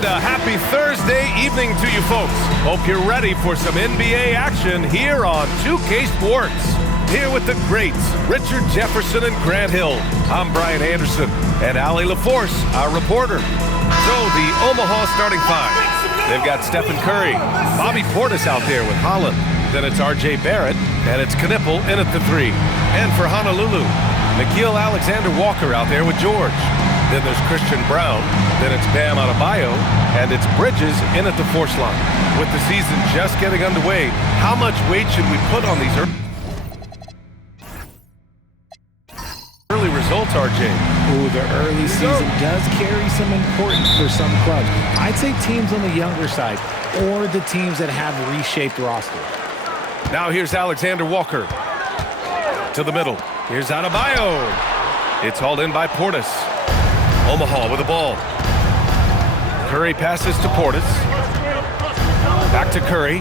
And a happy Thursday evening to you folks. Hope you're ready for some NBA action here on 2K Sports. Here with the greats, Richard Jefferson and Grant Hill. I'm Brian Anderson, and Allie LaForce, our reporter. So the Omaha starting five. They've got Stephen Curry, Bobby Portis out there with Holland. Then it's R.J. Barrett, and it's Knipple in at the three. And for Honolulu, Nickeil Alexander-Walker out there with George. Then there's Christian Brown, then it's Bam Adebayo, and it's Bridges in at the four slot. With the season just getting underway, how much weight should we put on these early results, RJ? Ooh, the early season does carry some importance for some clubs. I'd say teams on the younger side or the teams that have reshaped rosters. Now here's Alexander-Walker to the middle. Here's Adebayo. It's hauled in by Portis. Omaha with the ball. Curry passes to Portis. Back to Curry.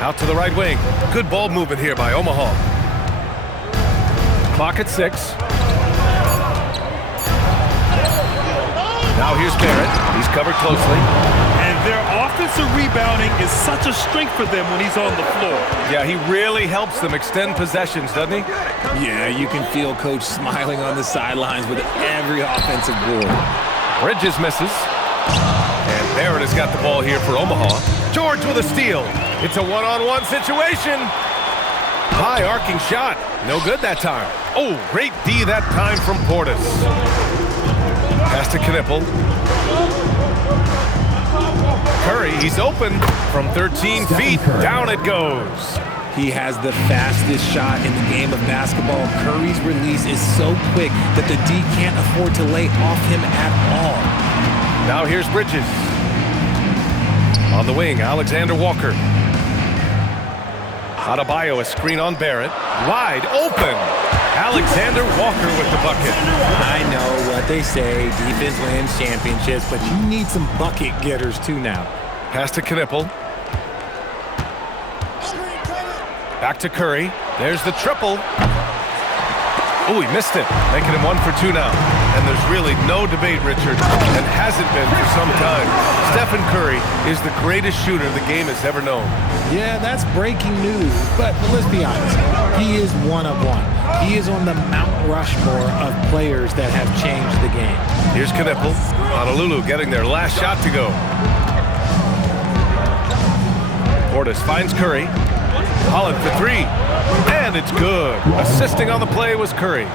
Out to the right wing. Good ball movement here by Omaha. Clock at 6. Now here's Barrett. He's covered closely. And their offensive rebounding is such a strength for them when he's on the floor. Yeah, he really helps them extend possessions, doesn't he? Yeah, you can feel Coach smiling on the sidelines with every offensive board. Bridges misses. And Barrett has got the ball here for Omaha. George with a steal. It's a one-on-one situation. High arcing shot. No good that time. Oh, great D that time from Portis. Pass to Knipple. Curry, he's open from 13 feet. Down it goes. He has the fastest shot in the game of basketball. Curry's release is so quick that the D can't afford to lay off him at all. Now here's Bridges. On the wing, Alexander-Walker. Adebayo, a screen on Barrett. Wide open. Alexander-Walker with the bucket. I know what they say, defense wins championships, but you need some bucket getters too now. Pass to Knipple. Back to Curry. There's the triple. Oh, he missed it. Making him 1 for 2 now. And there's really no debate, Richard, and hasn't been for some time. Stephen Curry is the greatest shooter the game has ever known. Yeah, that's breaking news, but let's be honest. He is one of one. He is on the Mount Rushmore of players that have changed the game. Here's Knipple. Honolulu getting their last shot to go. Portis finds Curry. Holland for 3. And it's good. Assisting on the play was Curry.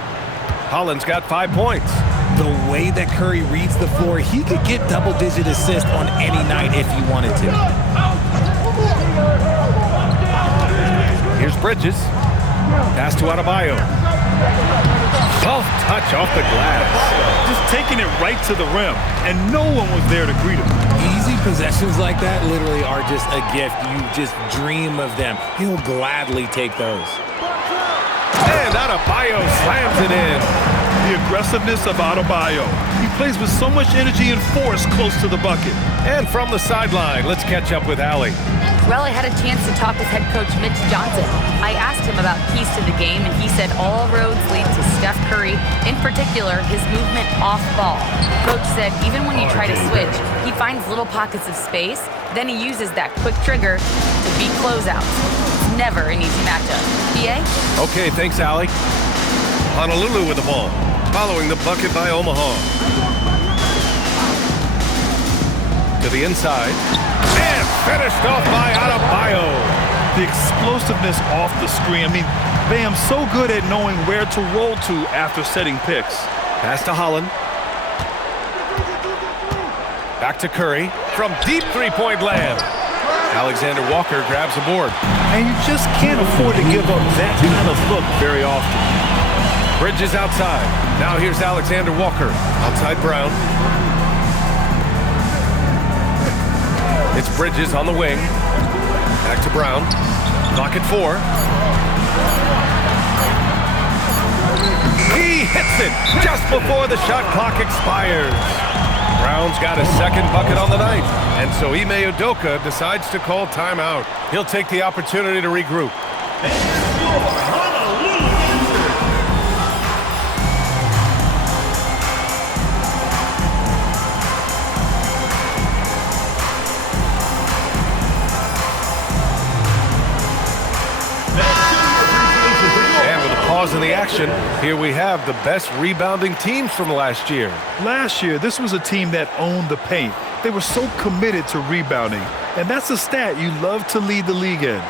Holland's got 5 points. The way that Curry reads the floor, he could get double-digit assists on any night if he wanted to. Here's Bridges. Pass to Adebayo. Soft touch off the glass. Just taking it right to the rim, and no one was there to greet him. Easy possessions like that literally are just a gift. You just dream of them. He'll gladly take those. And Adebayo slams it in. The aggressiveness of Adebayo. He plays with so much energy and force close to the bucket. And from the sideline, let's catch up with Allie. Well, I had a chance to talk with head coach Mitch Johnson. I asked him about keys to the game, and he said all roads lead to Steph Curry, in particular, his movement off ball. Coach said even when you try to switch, he finds little pockets of space, then he uses that quick trigger to beat closeouts. It's never an easy matchup. PA? Okay, thanks, Allie. Honolulu with the ball, following the bucket by Omaha. To the inside. And finished off by Adebayo. The explosiveness off the screen. I mean, Bam's so good at knowing where to roll to after setting picks. Pass to Holland. Back to Curry. From deep three-point land. Alexander-Walker grabs a board. And you just can't afford to give up that kind of look very often. Bridges outside. Now here's Alexander-Walker. Outside Brown. It's Bridges on the wing. Back to Brown. Clock at 4. He hits it just before the shot clock expires. Brown's got his second bucket on the night. And so Ime Udoka decides to call timeout. He'll take the opportunity to regroup. action. Here we have the best rebounding teams from last year. Last year, this was a team that owned the paint. They were so committed to rebounding, and that's a stat you love to lead the league in.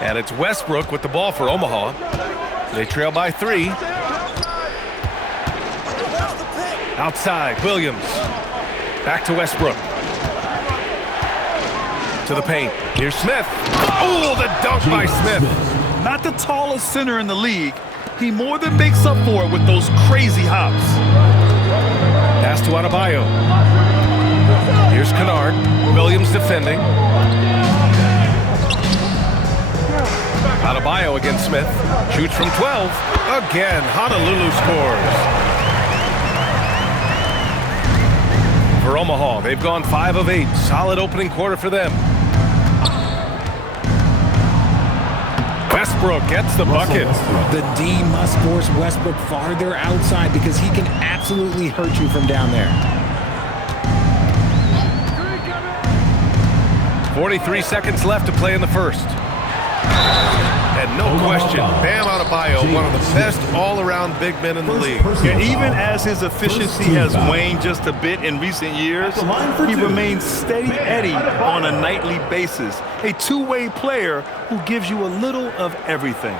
And it's Westbrook with the ball for Omaha. They trail by 3. Outside, Williams. Back to Westbrook. To the paint. Here's Smith. Oh, the dunk by Smith. Not the tallest center in the league. He more than makes up for it with those crazy hops. Pass to Adebayo. Here's Kennard. Williams defending. Adebayo against Smith. Shoots from 12. Again, Honolulu scores. For Omaha, they've gone 5 of 8. Solid opening quarter for them. Westbrook gets the bucket. The D must force Westbrook farther outside because he can absolutely hurt you from down there. 43 seconds left to play in the first. And no question, Bam Adebayo, one of the best all-around big men in the league. And even as his efficiency has waned just a bit in recent years, he remains steady Eddie on a nightly basis. A two-way player who gives you a little of everything.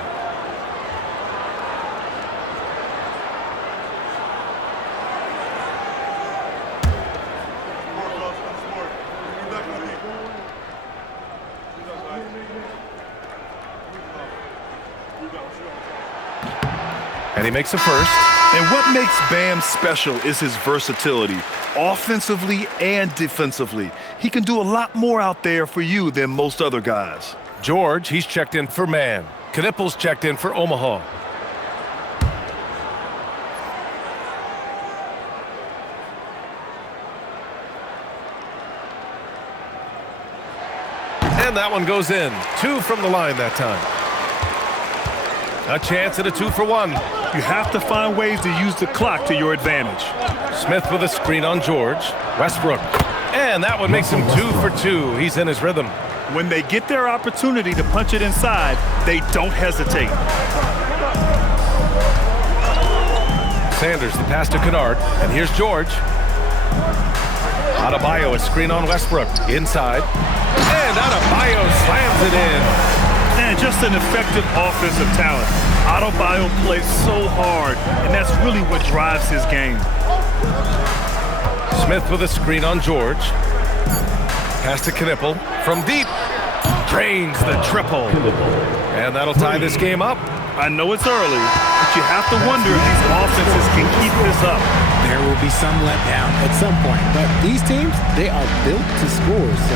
And he makes a first. And what makes Bam special is his versatility, offensively and defensively. He can do a lot more out there for you than most other guys. George, he's checked in for Man. Knippel's checked in for Omaha. And that one goes in. 2 from the line that time. A chance at a 2-for-1. You have to find ways to use the clock to your advantage. Smith with a screen on George. Westbrook. And that one makes him 2 for 2. He's in his rhythm. When they get their opportunity to punch it inside, they don't hesitate. Sanders, the pass to Kennard. And here's George. Adebayo, a screen on Westbrook. Inside. And Adebayo slams it in. And just an effective offensive talent. Adebayo plays so hard, and that's really what drives his game. Smith with a screen on George. Pass to Knippel from deep. Drains the triple. And that'll tie this game up. I know it's early, but you have to wonder if these offenses can keep this up. There will be some letdown at some point, but these teams, they are built to score, so.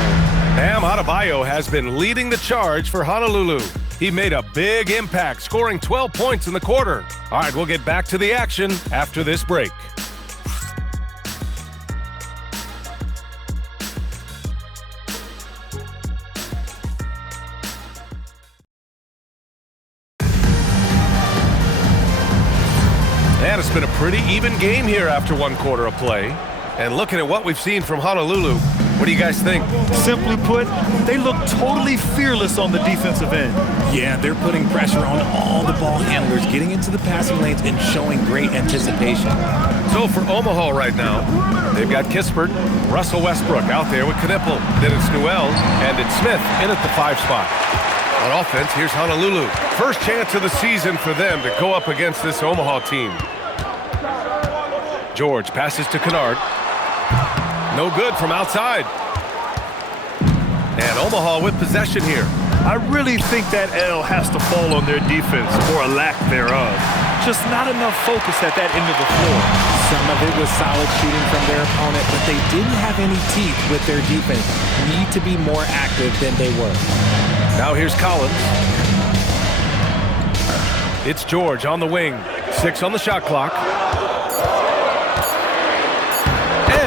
Bam Adebayo has been leading the charge for Honolulu. He made a big impact, scoring 12 points in the quarter. All right, we'll get back to the action after this break. And it's been a pretty even game here after 1 quarter of play. And looking at what we've seen from Honolulu, what do you guys think? Simply put, they look totally fearless on the defensive end. Yeah, they're putting pressure on all the ball handlers, getting into the passing lanes and showing great anticipation. So for Omaha right now, they've got Kispert, Russell Westbrook out there with Knippel. Then it's Newell, and it's Smith in at the 5 spot. On offense, here's Honolulu. First chance of the season for them to go up against this Omaha team. George passes to Kennard. No good from outside. And Omaha with possession here. I really think that L has to fall on their defense, or a lack thereof. Just not enough focus at that end of the floor. Some of it was solid shooting from their opponent, but they didn't have any teeth with their defense. Need to be more active than they were. Now here's Collins. It's George on the wing. 6 on the shot clock.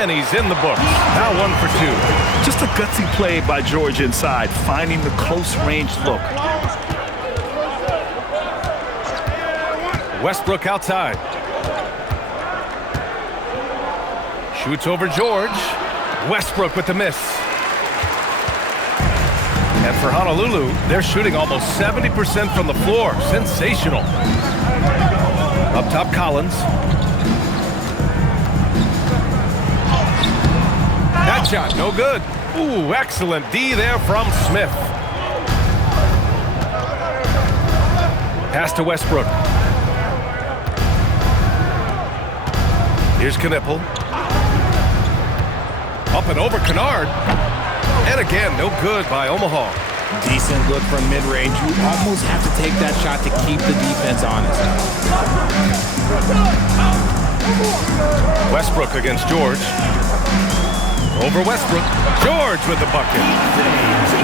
And he's in the books. Now 1 for 2. Just a gutsy play by George inside, finding the close range look. Westbrook outside. Shoots over George. Westbrook with the miss. And for Honolulu, they're shooting almost 70% from the floor. Sensational. Up top, Collins. That shot, no good. Ooh, excellent D there from Smith. Pass to Westbrook. Here's Knipple. Up and over Kennard. And again, no good by Omaha. Decent look from mid-range. You almost have to take that shot to keep the defense honest. Westbrook against George. Over Westbrook. George with the bucket.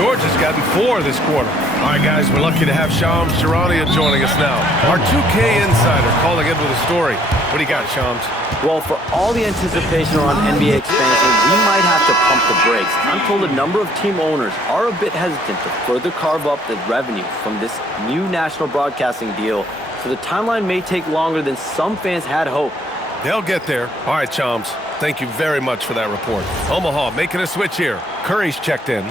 George has gotten 4 this quarter. All right, guys, we're lucky to have Shams Charania joining us now. Our 2K insider calling in with a story. What do you got, Shams? Well, for all the anticipation around NBA expansion, we might have to pump the brakes. I'm told a number of team owners are a bit hesitant to further carve up the revenue from this new national broadcasting deal, so the timeline may take longer than some fans had hoped. They'll get there. All right, Shams. Thank you very much for that report. Omaha making a switch here. Curry's checked in.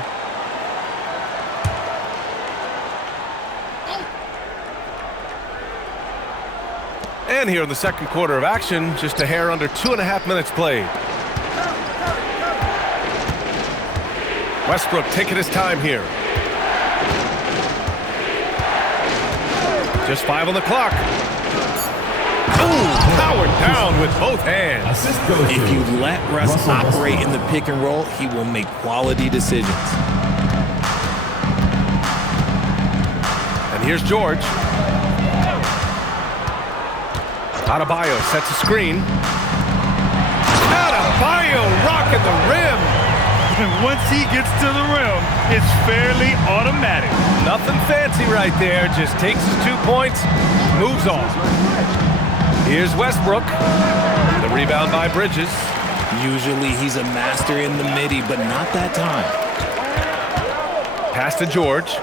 And here in the second quarter of action, just a hair under 2.5 minutes played. Westbrook taking his time here. Just 5 on the clock. Ooh, powered down with both hands. If you let Russ operate in the pick and roll, he will make quality decisions. And here's George. Adebayo sets a screen. Adebayo rocking the rim. And once he gets to the rim, it's fairly automatic. Nothing fancy right there. Just takes his 2 points, moves on. Here's Westbrook. The rebound by Bridges. Usually he's a master in the midi, but not that time. Pass to George.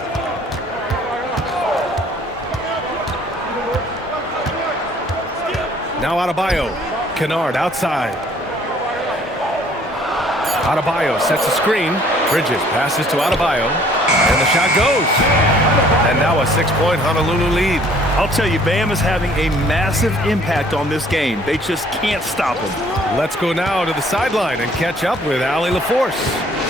Now Adebayo. Kennard outside. Adebayo sets a screen. Bridges passes to Adebayo. And the shot goes. And now a 6-point Honolulu lead. I'll tell you, Bam is having a massive impact on this game. They just can't stop him. Let's go now to the sideline and catch up with Allie LaForce.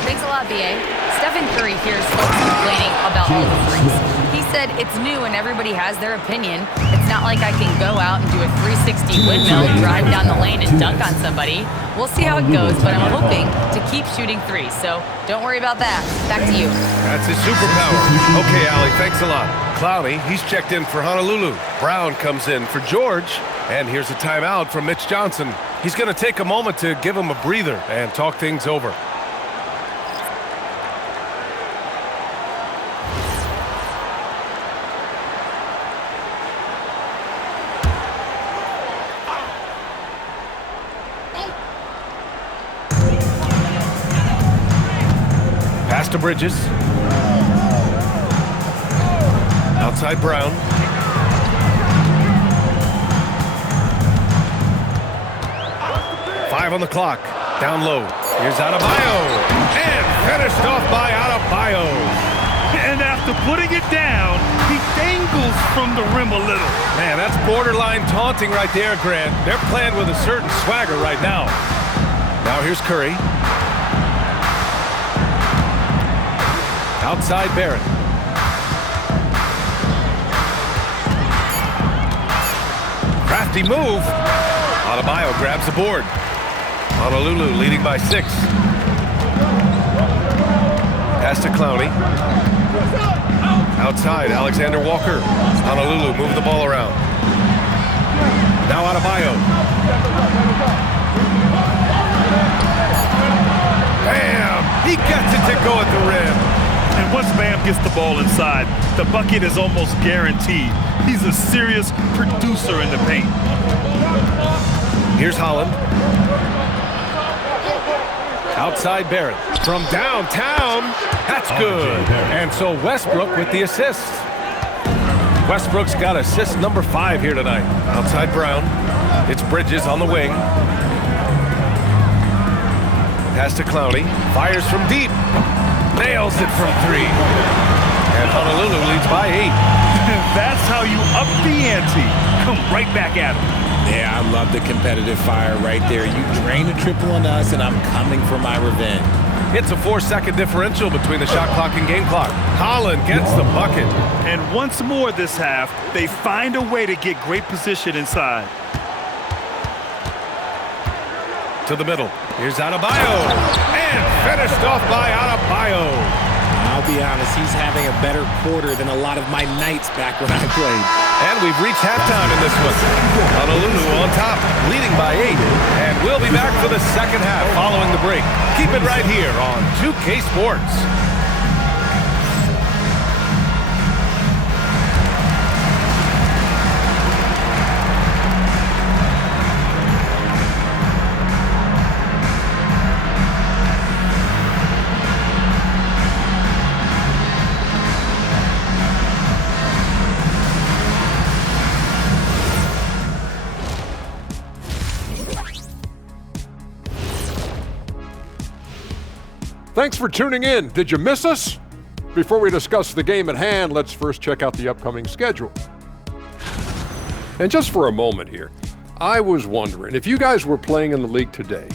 Thanks a lot, B.A. Stephen Curry hears folks complaining about all the threes. He said it's new and everybody has their opinion. It's not like I can go out and do a 360 windmill, drive down the lane, and dunk on somebody. We'll see how it goes, but I'm hoping to keep shooting threes, so don't worry about that. Back to you. That's his superpower. Okay, Allie, thanks a lot. Clowney, he's checked in for Honolulu. Brown comes in for George. And here's a timeout from Mitch Johnson. He's going to take a moment to give him a breather and talk things over. Pass to Bridges. Outside Brown. Five on the clock. Down low. Here's Adebayo. And finished off by Adebayo. And after putting it down, he dangles from the rim a little. Man, that's borderline taunting right there, Grant. They're playing with a certain swagger right now. Now here's Curry. Outside Barrett. Crafty move. Adebayo grabs the board. Honolulu leading by 6. Pass to Clowney. Outside, Alexander Walker. Honolulu moving the ball around. Now Adebayo. Bam! He gets it to go at the rim. And once Bam gets the ball inside, the bucket is almost guaranteed. He's a serious producer in the paint. Here's Holland. Outside Barrett. From downtown. That's good. And so Westbrook with the assist. Westbrook's got assist number 5 here tonight. Outside Brown. It's Bridges on the wing. Pass to Clowney. Fires from deep. Nails it from 3. And Honolulu leads by 8. That's how you up the ante. Come right back at him. Yeah, I love the competitive fire right there. You drain a triple on us, and I'm coming for my revenge. It's a 4-second differential between the shot clock and game clock. Holland gets the bucket. And once more this half, they find a way to get great position inside. To the middle. Here's Adebayo. And finished off by Adebayo. I'll be honest, he's having a better quarter than a lot of my nights back when I played. And we've reached halftime in this one. Honolulu on top, leading by 8. And we'll be back for the second half following the break. Keep it right here on 2K Sports. Thanks for tuning in. Did you miss us? Before we discuss the game at hand, let's first check out the upcoming schedule. And just for a moment here, I was wondering, if you guys were playing in the league today,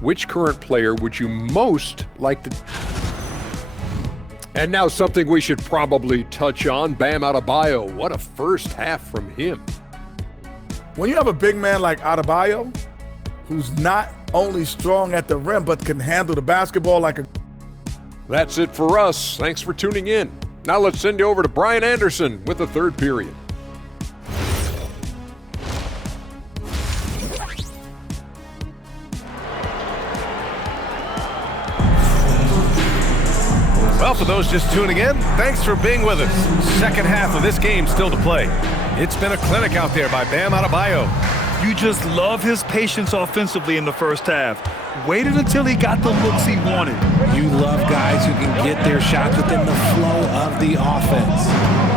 which current player would you most like to... And now something we should probably touch on, Bam Adebayo. What a first half from him. When you have a big man like Adebayo, who's not only strong at the rim, but can handle the basketball like a... That's it for us. Thanks for tuning in. Now let's send you over to Brian Anderson with the third period. Well, for those just tuning in, thanks for being with us. Second half of this game still to play. It's been a clinic out there by Bam Adebayo. You just love his patience offensively in the first half. Waited until he got the looks he wanted. You love guys who can get their shots within the flow of the offense.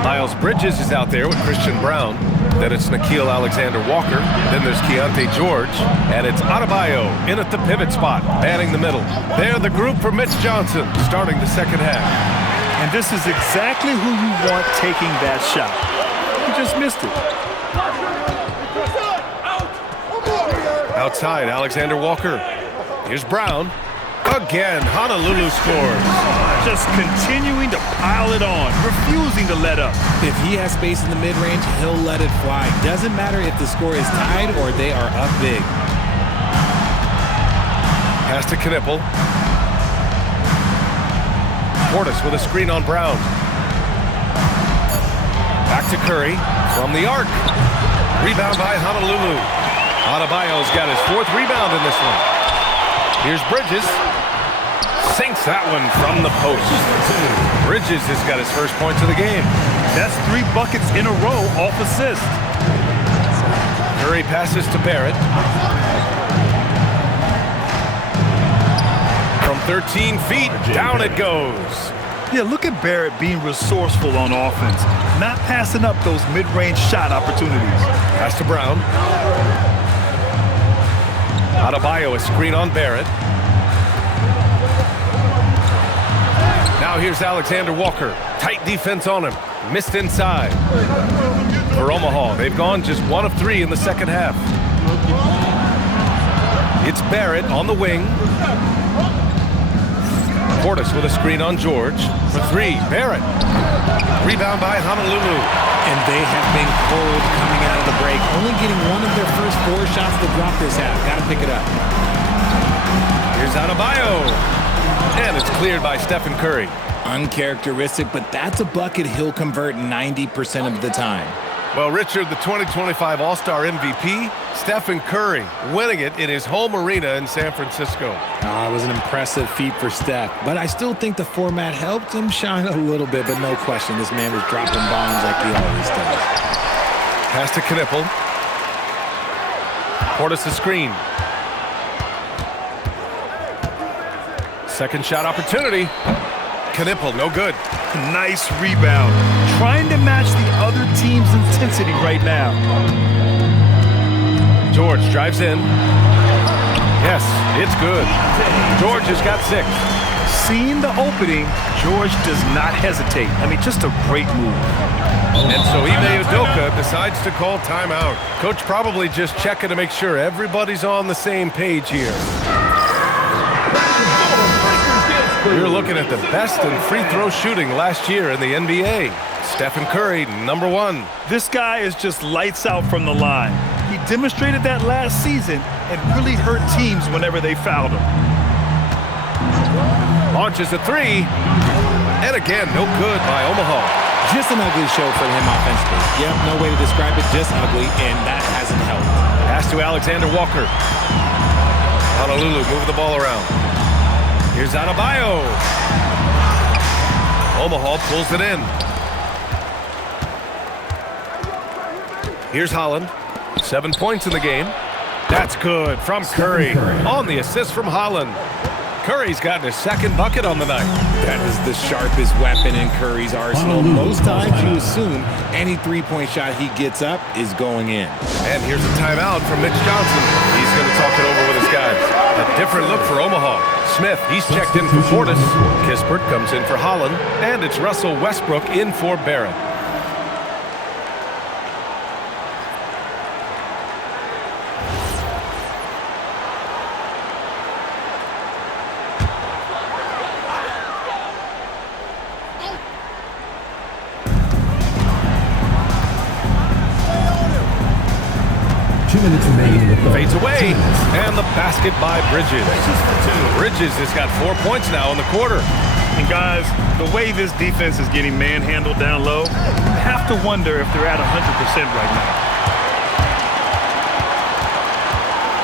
Miles Bridges is out there with Christian Brown. Then it's Nickeil Alexander-Walker. Then there's Keontae George. And it's Adebayo in at the pivot spot, manning the middle. They're the group for Mitch Johnson, starting the second half. And this is exactly who you want taking that shot. He just missed it. Outside, Alexander Walker. Here's Brown. Again, Honolulu scores. Just continuing to pile it on, refusing to let up. If he has space in the mid-range, he'll let it fly. Doesn't matter if the score is tied or they are up big. Pass to Knipple. Portis with a screen on Brown. Back to Curry from the arc. Rebound by Honolulu. Adebayo's got his fourth rebound in this one. Here's Bridges. Sinks that one from the post. Bridges has got his first points of the game. That's 3 buckets in a row off assist. Curry passes to Barrett. From 13 feet, down it goes. Yeah, look at Barrett being resourceful on offense, not passing up those mid-range shot opportunities. Pass to Brown. Adebayo, a screen on Barrett. Now here's Alexander Walker. Tight defense on him. Missed inside. For Omaha, they've gone just 1 of 3 in the second half. It's Barrett on the wing. Portis with a screen on George. For 3, Barrett. Rebound by Honolulu. And they have been cold coming out of the break. Only getting one of their first 4 shots to drop this half. Got to pick it up. Here's Adebayo. And it's cleared by Stephen Curry. Uncharacteristic, but that's a bucket he'll convert 90% of the time. Well, Richard, the 2025 All-Star MVP, Stephen Curry, winning it in his home arena in San Francisco. It was an impressive feat for Steph, but I still think the format helped him shine a little bit, but no question, this man was dropping bombs like he always does. Pass to Knipple. Portis the screen. Second shot opportunity. Knipple, no good. Nice rebound. Trying to match the other team's intensity right now. George drives in. Yes, it's good. George has got 6. Seeing the opening, George does not hesitate. I mean, just a great move. And so Ime Udoka decides to call timeout. Coach probably just checking to make sure everybody's on the same page here. You're looking at the best in free throw shooting last year in the NBA. Stephen Curry, #1. This guy is just lights out from the line. He demonstrated that last season and really hurt teams whenever they fouled him. Launches a three. And again, no good by Omaha. Just an ugly show for him offensively. Yep, no way to describe it, just ugly, and that hasn't helped. Pass to Alexander Walker. Honolulu moving the ball around. Here's Adebayo. Omaha pulls it in. Here's Holland. 7 points in the game. That's good from Curry. On the assist from Holland. Curry's gotten his second bucket on the night. That is the sharpest weapon in Curry's arsenal. Most times you assume any three-point shot he gets up is going in. And here's a timeout from Mitch Johnson. He's going to talk it over with his guys. A different look for Omaha. Smith, he's checked in for Portis. Kispert comes in for Holland. And it's Russell Westbrook in for Barrett. Fades away, and the basket by Bridges. Bridges has got 4 points now in the quarter. And guys, the way this defense is getting manhandled down low, I have to wonder if they're at 100% right now.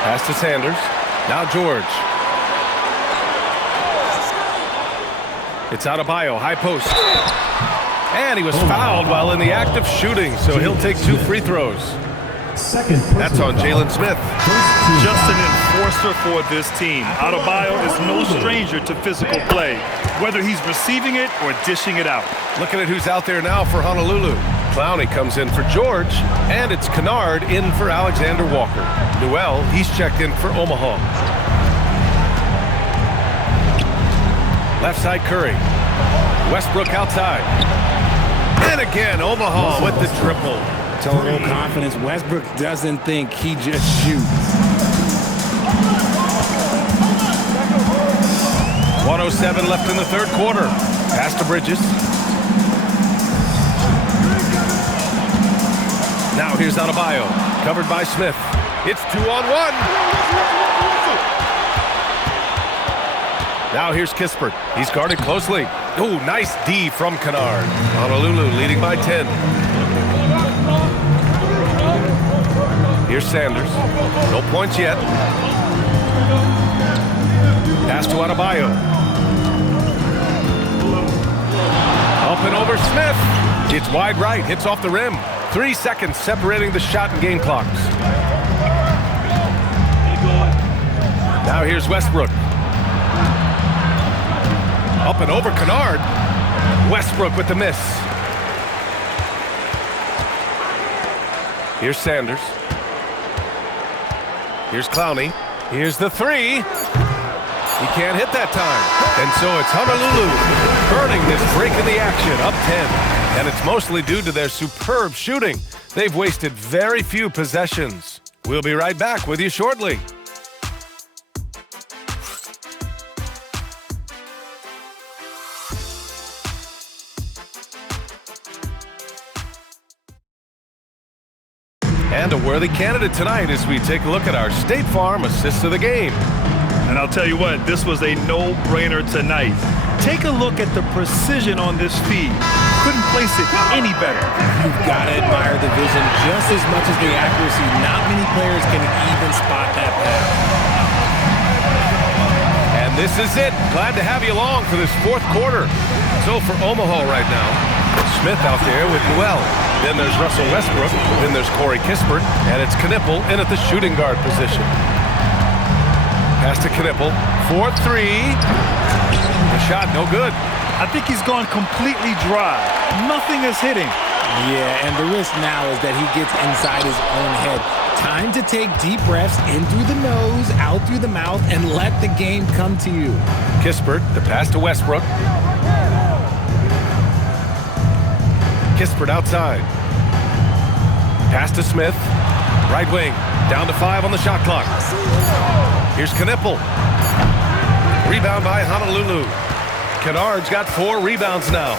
Pass to Sanders. Now George. It's Adebayo, high post. And he was fouled while in the act of shooting, so he'll take 2 free throws. That's on Jalen Smith. Just an enforcer for this team. Adebayo is no stranger to physical play, whether he's receiving it or dishing it out. Looking at who's out there now for Honolulu. Clowney comes in for George, and it's Kennard in for Alexander Walker. Newell, he's checked in for Omaha. Left side Curry. Westbrook outside. And again, Omaha with the triple. Total confidence. Westbrook doesn't think, he just shoots. 1:07 left in the third quarter. Pass to Bridges. Now here's Adebayo, covered by Smith. It's 2-on-1. Now here's Kispert. He's guarded closely. Oh, nice D from Kennard. Honolulu leading by 10. Here's Sanders. No points yet. Pass to Adebayo. Up and over Smith. It's wide right. Hits off the rim. 3 seconds separating the shot and game clocks. Now here's Westbrook. Up and over Kennard. Westbrook with the miss. Here's Sanders. Here's Clowney. Here's the three. He can't hit that time. And so it's Honolulu burning this break in the action, up 10. And it's mostly due to their superb shooting. They've wasted very few possessions. We'll be right back with you shortly. And a worthy candidate tonight as we take a look at our State Farm Assist of the Game. And I'll tell you what, this was a no-brainer tonight. Take a look at the precision on this feed. Couldn't place it any better. You've got to admire the vision just as much as the accuracy. Not many players can even spot that pass. And this is it. Glad to have you along for this fourth quarter. So for Omaha right now, Smith out there with Newell. Then there's Russell Westbrook. Then there's Corey Kispert. And it's Knippel in at the shooting guard position. Pass to Knippel. 4-3. The shot no good. I think he's gone completely dry. Nothing is hitting. Yeah, and the risk now is that he gets inside his own head. Time to take deep breaths in through the nose, out through the mouth, and let the game come to you. Kispert, the pass to Westbrook. Kispert outside. Pass to Smith. Right wing. Down to 5 on the shot clock. Here's Knipple. Rebound by Honolulu. Kennard's got 4 rebounds now.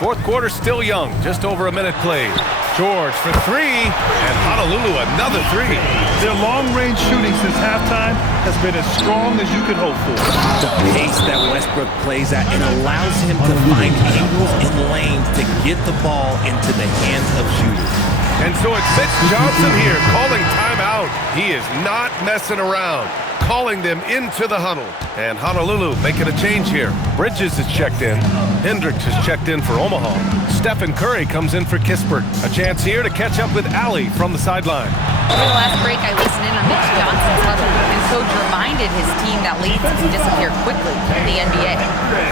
Fourth quarter still young. Just over a minute played. George for 3. And Honolulu another 3. Their long-range shooting since halftime has been as strong as you could hope for. The pace that Westbrook plays at, it allows him to find angles and lanes to get the ball into the hands of shooters. And so it's Mitch Johnson here calling timeout. He is not messing around. Calling them into the huddle. And Honolulu making a change here. Bridges is checked in. Hendricks is checked in for Omaha. Stephen Curry comes in for Kispert. A chance here to catch up with Allie from the sideline. Over the last break, I listened in on Mitch Johnson's huddle, and Coach reminded his team that leads can disappear quickly in the NBA.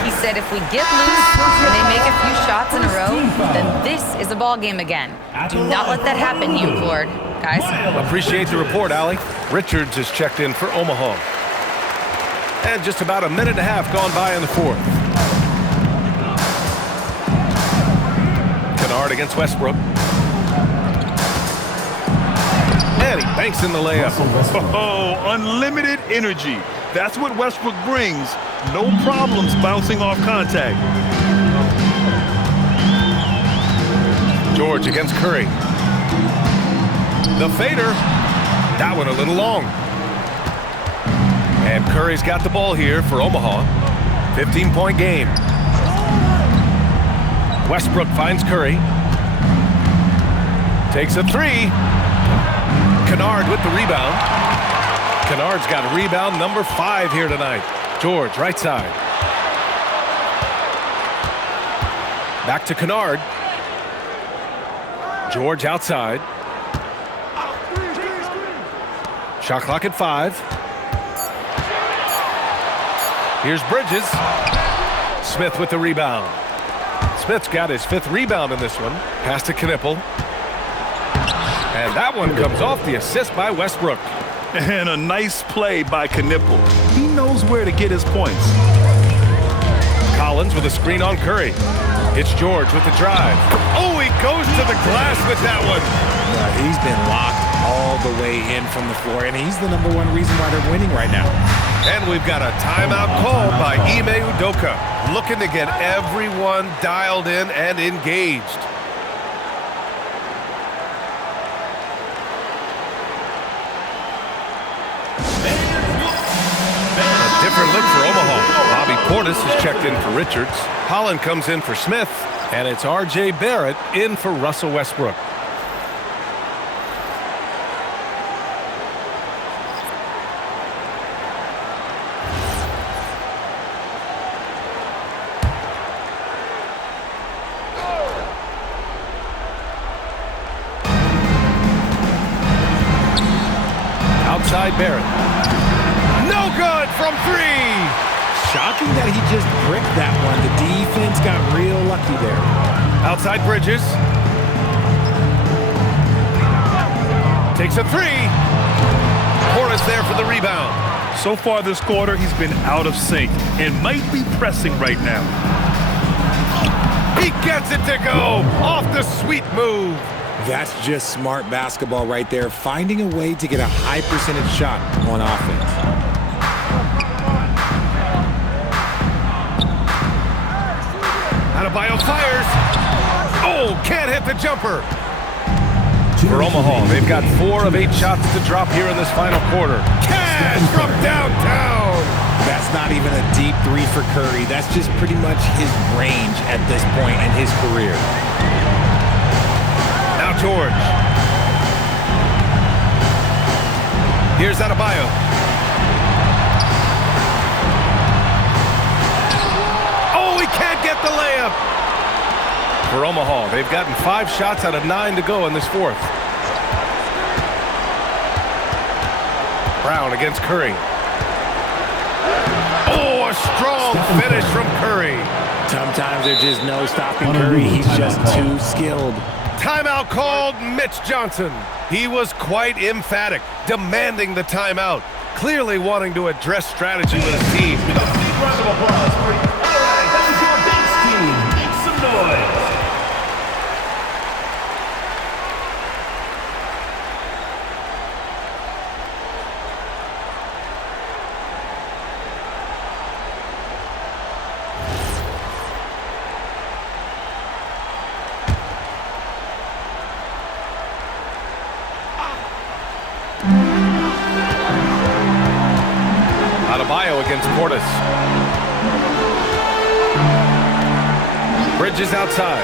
He said if we get loose and they make a few shots in a row, then this is a ball game again. Do not let that happen, you Lord. Guys. Appreciate the report, Allie. Richards is checked in for Omaha. And just about a minute and a half gone by in the fourth. Kennard against Westbrook. And he banks in the layup. Oh, unlimited energy. That's what Westbrook brings. No problems bouncing off contact. George against Curry. The fader. That one a little long. And Curry's got the ball here for Omaha. 15-point game. Westbrook finds Curry. Takes a 3. Kennard with the rebound. Kennard's got rebound number 5 here tonight. George, right side. Back to Kennard. George outside. Shot clock at 5. Here's Bridges. Smith with the rebound. Smith's got his 5th rebound in this one. Pass to Knipple. And that one comes off the assist by Westbrook. And a nice play by Knipple. He knows where to get his points. Collins with a screen on Curry. It's George with the drive. Oh, he goes to the glass with that one. Yeah, he's been locked all the way in from the floor, and he's the #1 reason why they're winning right now. And we've got a timeout called by Ime Udoka, looking to get everyone dialed in and engaged. A different look for Omaha. Bobby Portis is checked in for Richards. Holland comes in for Smith, and it's R.J. Barrett in for Russell Westbrook. Outside Barrett. No good from 3. Shocking that he just bricked that one. The defense got real lucky there. Outside Bridges. Takes a 3. Portis there for the rebound. So far this quarter, he's been out of sync and might be pressing right now. He gets it to go off the sweet move. That's just smart basketball right there, finding a way to get a high percentage shot on offense. Adebayo fires. Oh, can't hit the jumper. For Omaha, they've got 4 of 8 shots to drop here in this final quarter. Cash from downtown. That's not even a deep 3 for Curry. That's just pretty much his range at this point in his career. Now George. Here's Adebayo. Oh, he can't get the layup. For Omaha, they've gotten 5 shots out of 9 to go in this fourth. Brown against Curry. Oh, a strong finish from Curry. Sometimes there's just no stopping Curry. He's just too skilled. Timeout called. Mitch Johnson. He was quite emphatic, demanding the timeout, clearly wanting to address strategy with his team. A big round of applause for you. All right, that was your Knicks team. Make some noise. Adebayo against Portis. Bridges outside.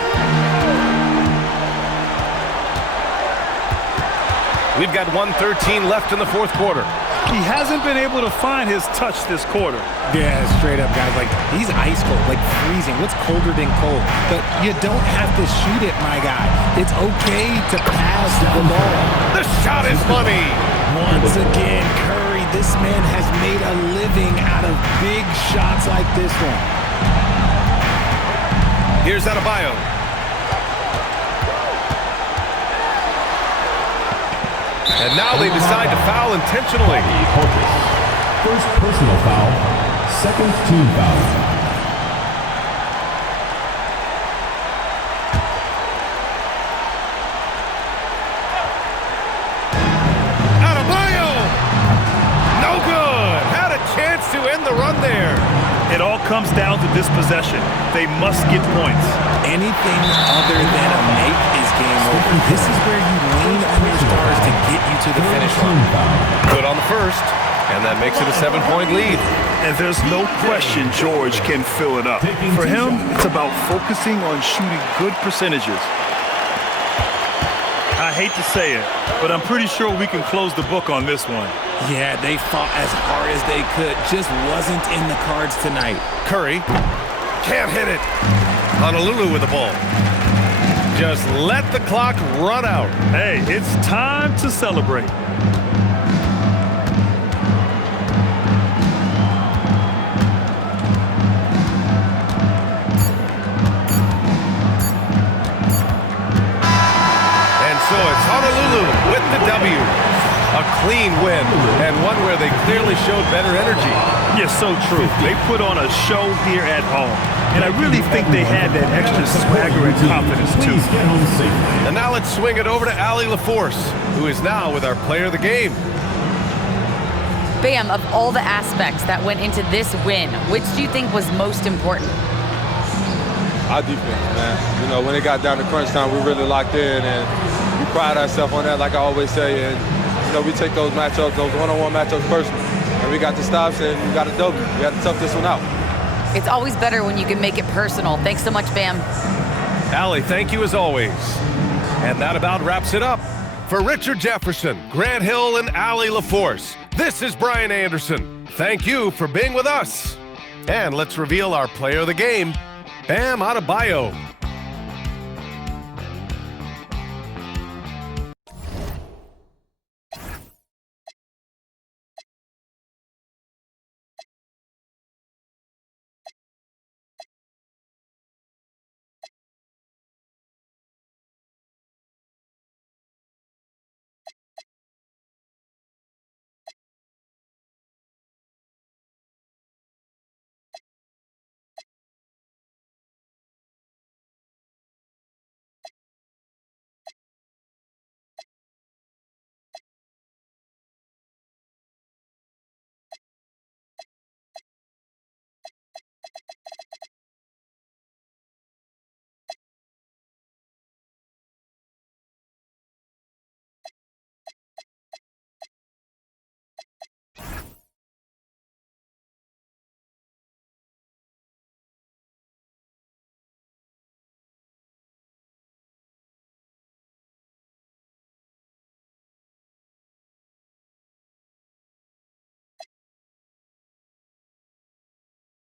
We've got 1:13 left in the fourth quarter. He hasn't been able to find his touch this quarter. Yeah, straight up, guys. Like, he's ice cold, like freezing. What's colder than cold? But you don't have to shoot it, my guy. It's okay to pass the ball. The shot is money. Once again, Curry, this man has made a living out of big shots like this one. Here's Adebayo. And now they decide to foul intentionally. First personal foul, second team foul. Adebayo! No good! Had a chance to end the run there. It all comes down to this possession. They must get points. Anything other than a make is game over. This is where you lean on your stars to get you to the finish line. Good on the first, and that makes it a 7-point lead. And there's no question George can fill it up. For him, it's about focusing on shooting good percentages. I hate to say it, but I'm pretty sure we can close the book on this one. Yeah, they fought as hard as they could. Just wasn't in the cards tonight. Curry can't hit it. Honolulu with the ball. Just let the clock run out. Hey, it's time to celebrate. And so it's Honolulu with the W. A clean win, and one where they clearly showed better energy. Yeah, so true. They put on a show here at home. And I really think they had that extra swagger and confidence, too. And now let's swing it over to Allie LaForce, who is now with our player of the game. Bam, of all the aspects that went into this win, which do you think was most important? Our defense, man. You know, when it got down to crunch time, we really locked in, and we pride ourselves on that, like I always say. And, you know, we take those matchups, those one-on-one matchups personal. And we got the stops, and we got a W. We got to tough this one out. It's always better when you can make it personal. Thanks so much, Bam. Allie, thank you as always. And that about wraps it up. For Richard Jefferson, Grant Hill, and Allie LaForce, this is Brian Anderson. Thank you for being with us. And let's reveal our player of the game, Bam Adebayo.